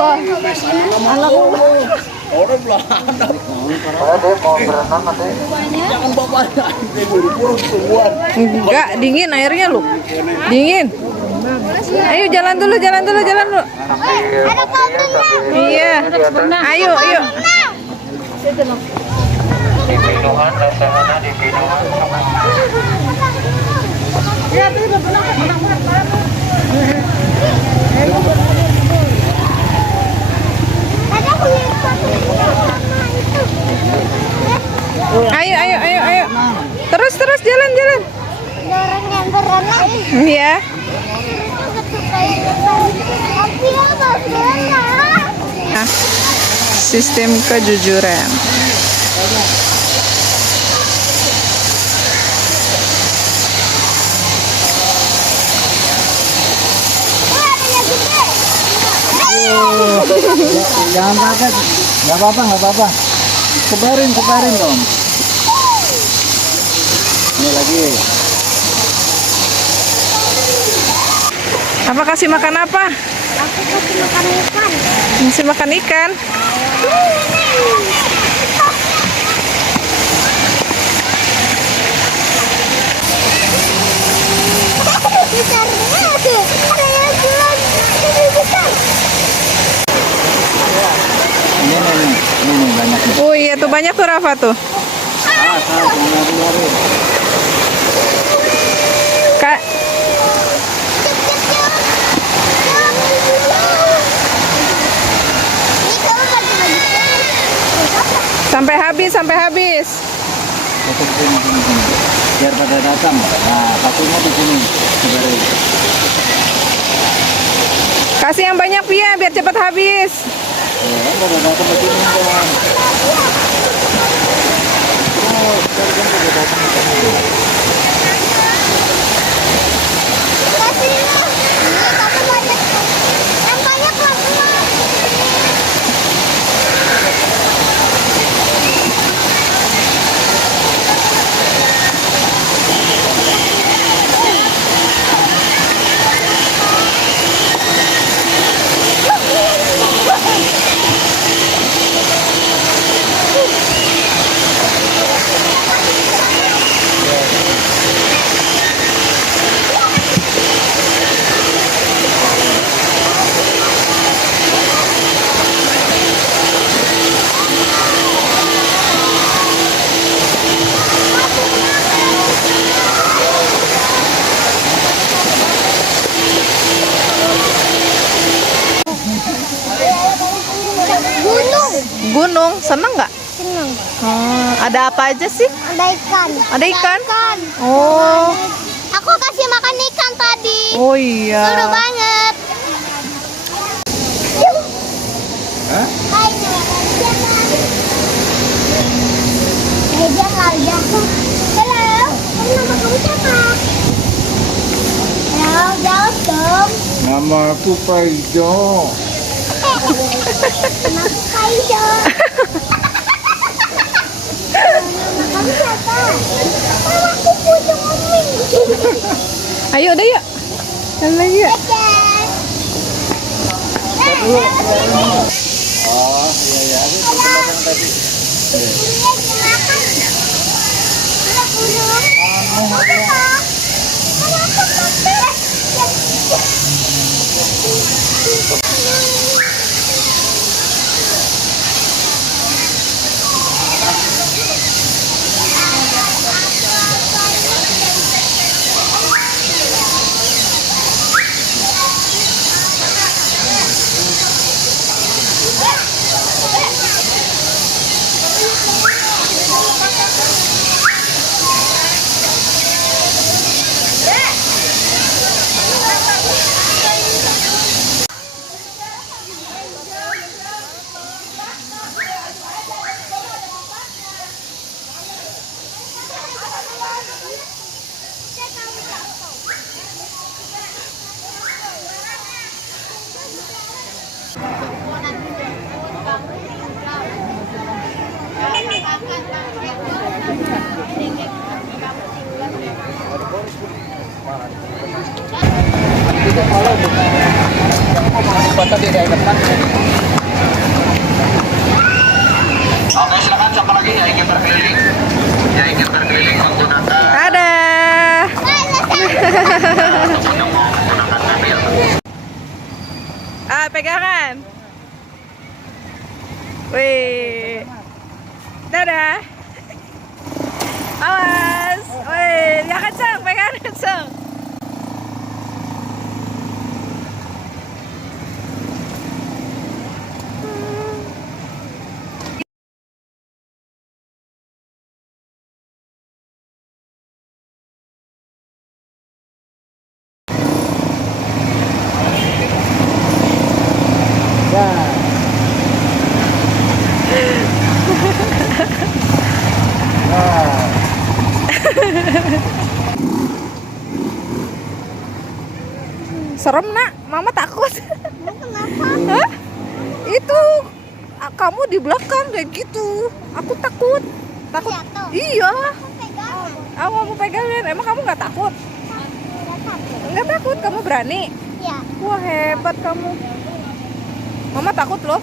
Wah, anak orang Belanda. Jangan bapaknya. Buru-buru keluar. enggak, dingin airnya lu. Dingin. Ayo jalan dulu, jalan dulu, jalan dulu. Ada kopinya. Iya. Ayo, ayo. Ada punya kopinya sama itu. Ayo, ayo, ayo, ayo. Terus, terus jalan, jalan. Orang yang berenang. Iya. Kopinya berenang. Nah, sistem kejujuran. Jangan kaget. Nggak apa-apa, nggak apa-apa. Sebarin, sebarin dong. Ini lagi. Apa kasih makan apa? Aku kasih makan ikan. Kasih makan ikan. Ini banyak nih. Oh iya tuh banyak tuh Rafa tuh. Kak, sampai habis, sampai habis. Foto sini, sini, sini. Biar pada datang. Nah, satunya di sini. Sebarin. Kasih yang banyak Pia biar cepat habis. Kan pada datang ke sini dong. Oh, sekarang kan pada datang ke sini. Gunung, seneng nggak? Senang. Ada apa aja sih? Ada ikan. Ada ikan? Ikan. Oh, Aku kasih makan ikan tadi. oh iya. Seru banget. Hah? Hai, jangan. Halo, nama kamu siapa? Halo, jawab dong. Nama aku Paijo. Nama aku Kaido. Nama kamu siapa? Nama aku Putu Mami. Ayo deh yuk. Jalan lagi yuk. Oh, iya ya. Aku makan tadi. Itu kalau bukan Foto di depan. Oke, silakan siapa lagi yang ingin berkeliling? Yang ingin berkeliling menggunakan Ada. ataupun yang mau menggunakan mobil. Pegangan. Wih. Dadah. Awas. Wih, ya kencang, pegangan kencang. Serem nak, mama takut. Kenapa? Hah? Itu kamu di belakang kayak gitu. Aku takut. Takut. Jatuh. Iya. Pegangan. Aku mau pegangan. Emang kamu nggak takut? Nggak takut. Nggak takut. Kamu berani. Ya. Wah hebat kamu. Mama takut loh.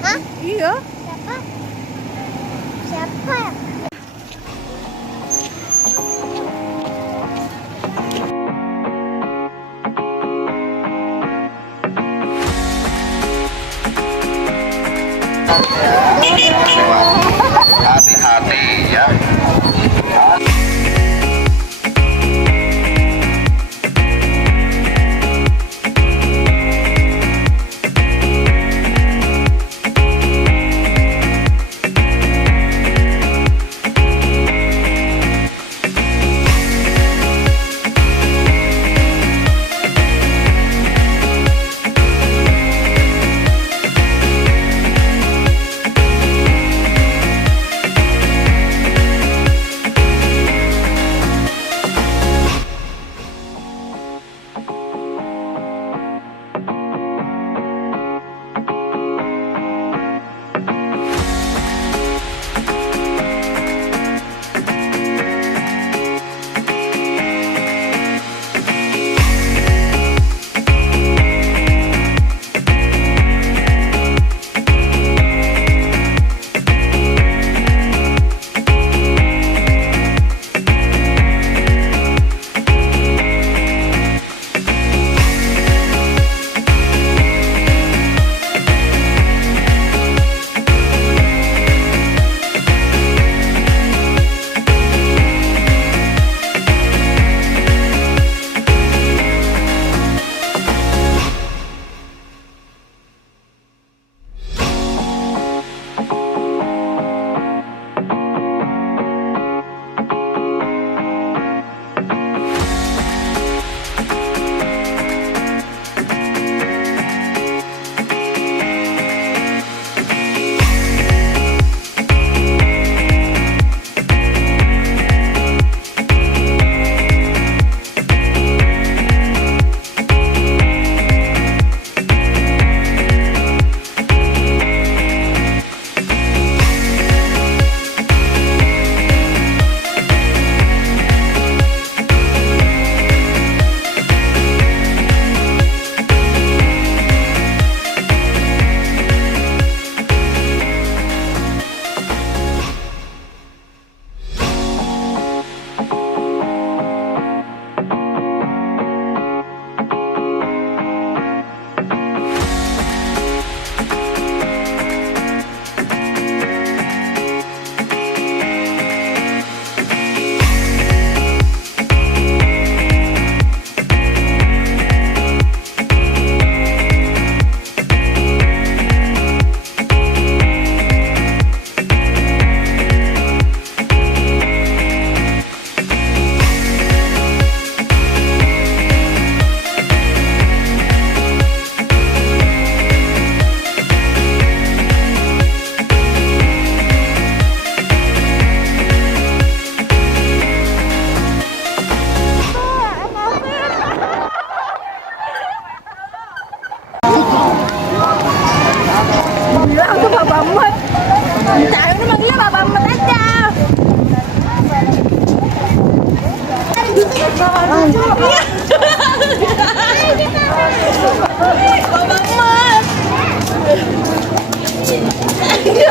Hah? Iya. Siapa? Siapa? Hati-hati ya.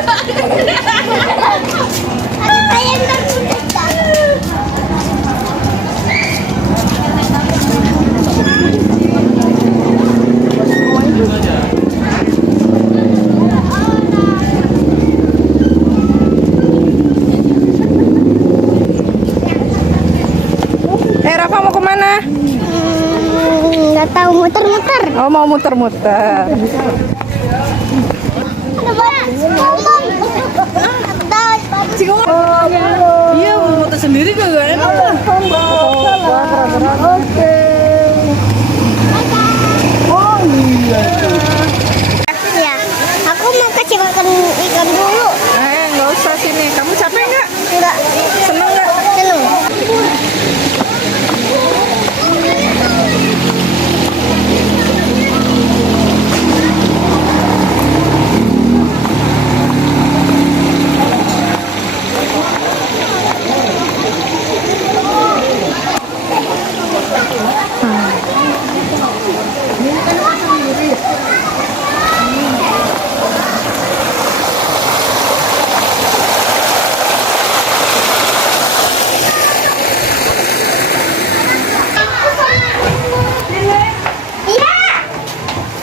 Saya terbuka. Rafa mau kemana? Nggak tahu muter-muter. Oh, mau muter-muter. Iya, mau muter sendiri juga enak lah. Oke. Oh iya. Ya, aku mau kasih makan ikan dulu. Nggak usah sini. Kamu capek nggak? Enggak, Seneng nggak? seneng.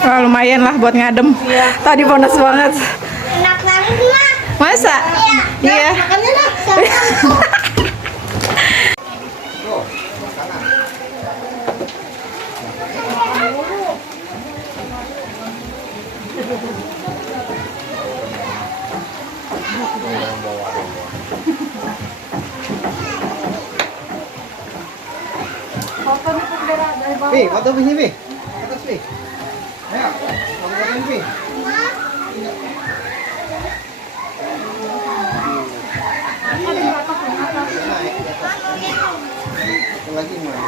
Iya, Lumayan lah buat ngadem. Tadi panas banget. enak banget mah. Masa? Iya. Makannya lah. Pi, foto di sini, Pi. Atas, Pi. Ayo, foto Pi. Naik, lagi mana?